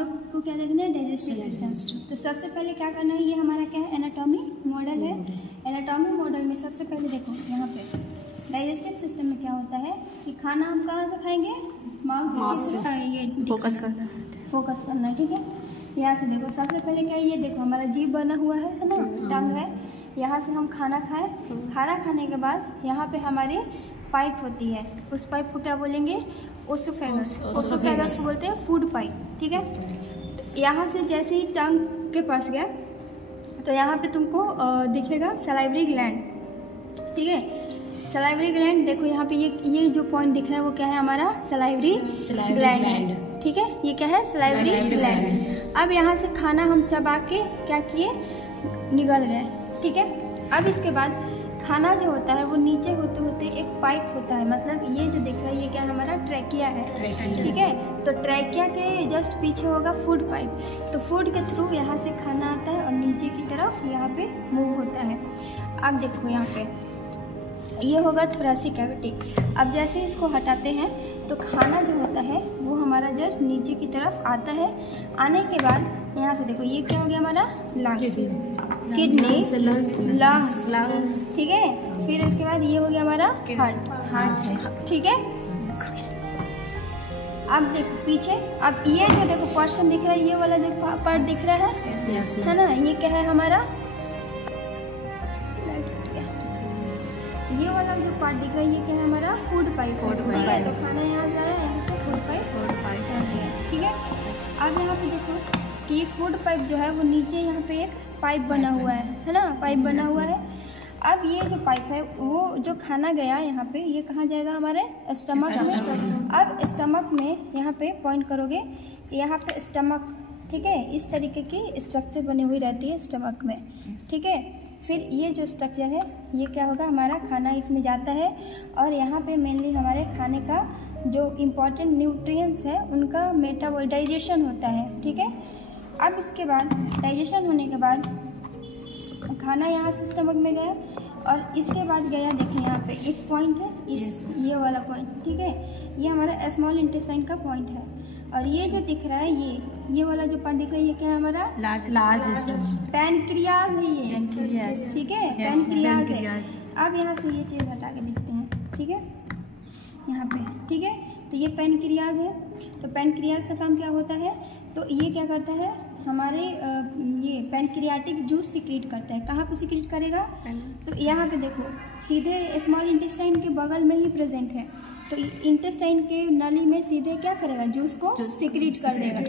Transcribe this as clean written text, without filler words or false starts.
लोग को क्या देखना है, डाइजेस्टिव सिस्टम। तो सबसे पहले क्या करना है, ये हमारा क्या है, एनाटॉमी मॉडल है। एनाटॉमी मॉडल में सबसे पहले देखो यहाँ पे डाइजेस्टिव सिस्टम में क्या होता है कि खाना हम कहाँ से खाएंगे, माउथ से। ये फोकस करना है, ठीक है। यहाँ से देखो सबसे पहले क्या है, ये देखो हमारा जीभ बना हुआ है ना, टंग है। यहाँ से हम खाना खाएं, खाना खाने के बाद यहाँ पे हमारी पाइप होती है, उस पाइप को क्या बोलेंगे, ओसोफेगस। ओसोफेगस को बोलते हैं फूड पाइप, ठीक है। तो यहाँ से जैसे ही टंग के पास गया तो यहाँ पे तुमको दिखेगा सलाइवरी ग्लैंड, ठीक है। सलाइवरी ग्लैंड देखो यहाँ पे ये जो पॉइंट दिख रहा है वो क्या है, हमारा सलाइवरी ग्लैंड है, ठीक है। ये क्या है, सलाइवरी ग्लैंड। अब यहाँ से खाना हम चबा के क्या किए, निगल गए, ठीक है। अब इसके बाद खाना जो होता है वो नीचे होते होते एक पाइप होता है, मतलब ये जो दिख रहा है ये क्या है, हमारा ट्रैकिया है, ठीक है। तो ट्रैकिया के जस्ट पीछे होगा फूड पाइप। तो फूड के थ्रू यहाँ से खाना आता है और नीचे की तरफ यहाँ पे मूव होता है। अब देखो यहाँ पे ये होगा थोरेसिक कैविटी। अब जैसे इसको हटाते हैं तो खाना जो होता है वो हमारा जस्ट नीचे की तरफ आता है। आने के बाद यहाँ से देखो ये क्या हो गया, हमारा लंग्स, किडनी, लंग्स, ठीक है। फिर इसके बाद ये हो गया हमारा हार्ट, ठीक है। अब देखो पीछे, अब ये जो देखो पर्सन दिख रहा है, ये वाला जो पार्ट दिख रहा है ना, ये क्या है हमारा, ये वाला जो पार्ट दिख रहा है ये क्या है, हमारा फूड पाइप, ठीक है। तो खाना यहाँ से आया, यहाँ से फूड पाइप, ठीक है। अब यहाँ पे देखो कि ये फूड पाइप जो है वो नीचे यहाँ पे एक पाइप बना हुआ है ना, पाइप बना हुआ है। अब ये जो पाइप है वो जो खाना गया यहाँ पे, ये कहाँ जाएगा, हमारे स्टमक में। अब स्टमक में यहाँ पे पॉइंट करोगे, यहाँ पे स्टमक, ठीक है, इस तरीके की स्ट्रक्चर बनी हुई रहती है स्टमक में, ठीक है। फिर ये जो स्ट्रक्चर है ये क्या होगा, हमारा खाना इसमें जाता है और यहाँ पे मेनली हमारे खाने का जो इम्पोर्टेंट न्यूट्रिएंट्स है उनका मेटाबॉलाइजेशन होता है, ठीक है। अब इसके बाद डाइजेशन होने के बाद खाना यहाँ से स्टमक में गया और इसके बाद गया, देखिए यहाँ पे एक पॉइंट है, ये वाला पॉइंट, ठीक है। ये हमारा स्मॉल इंटेस्टाइन का पॉइंट है। और ये जो दिख रहा है ये वाला जो पार्ट दिख रहा है ये क्या है, हमारा लार्ज पैनक्रियाज है ये, ठीक है, पैनक्रियाज है। अब यहाँ से ये चीज़ हटा के देखते हैं, ठीक है, यहाँ पे, ठीक है। तो ये पैनक्रियाज है। तो पैनक्रियाज का काम क्या होता है, तो ये क्या करता है, हमारे ये पैनक्रियाटिक जूस सिक्रीट करता है। कहाँ पे सिक्रीट करेगा, तो यहाँ पे देखो सीधे स्मॉल इंटेस्टाइन के बगल में ही प्रेजेंट है। तो इंटेस्टाइन के नली में सीधे क्या करेगा, जूस को सिक्रीट कर देगा।